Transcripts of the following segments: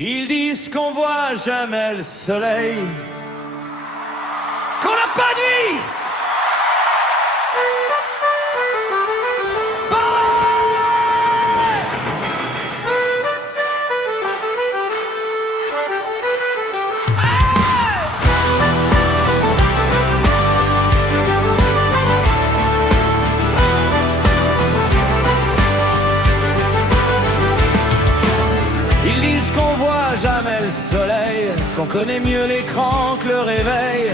Ils disent qu'on voit jamais le soleil, qu'on n'a pas de vie. Ils disent qu'on voit jamais le soleil, qu'on connaît mieux l'écran que le réveil,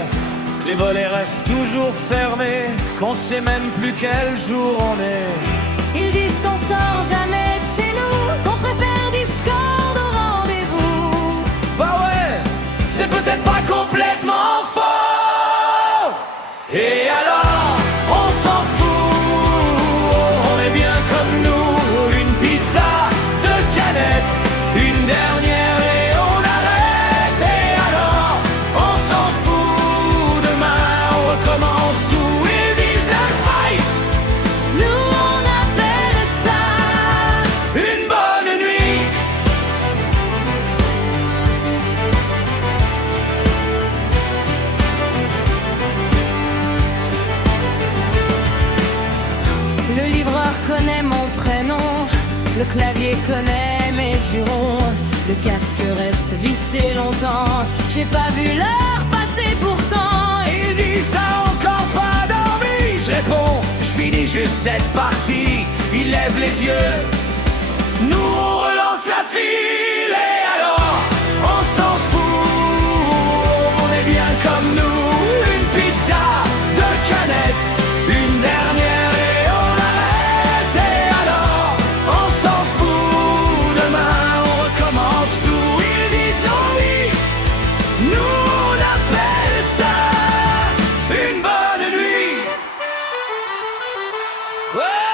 que les volets restent toujours fermés, qu'on sait même plus quel jour on est. Ils disent qu'on sort jamais de chez nous, qu'on préfère Discord au rendez-vous. Bah ouais, c'est peut-être pas complètement faux. Et alors, on s'en fout, on est bien comme nous, une pizza, deux canettes, une dernière et on arrête. Et alors, on s'en fout, demain on recommence tout. Ils disent la fight, Nous on appelle ça une bonne nuit. Le livreur connaît mon prénom, le clavier connaît mes jurons, le casque reste vissé longtemps, j'ai pas vu l'heure passer pourtant. Ils disent t'as encore pas dormi. Je réponds, je finis juste cette partie. Ils lèvent les yeux, nous on relance la file. Et alors, on s'en fout, on est bien comme nous. Une pizza, deux canettes, une dernière et on arrête. Et alors, on s'en fout, demain on recommence tout. Ils disent non oui, nous on appelle ça une bonne nuit. Ouais.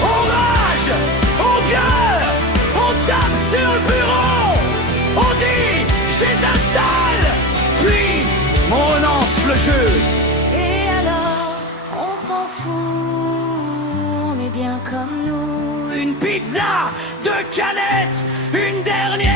On rage, on gueule, on tape sur le bureau, on dit je désinstalle, puis on relance le jeu. Et alors, on s'en fout, on est bien comme nous. Une pizza, deux canettes, une dernière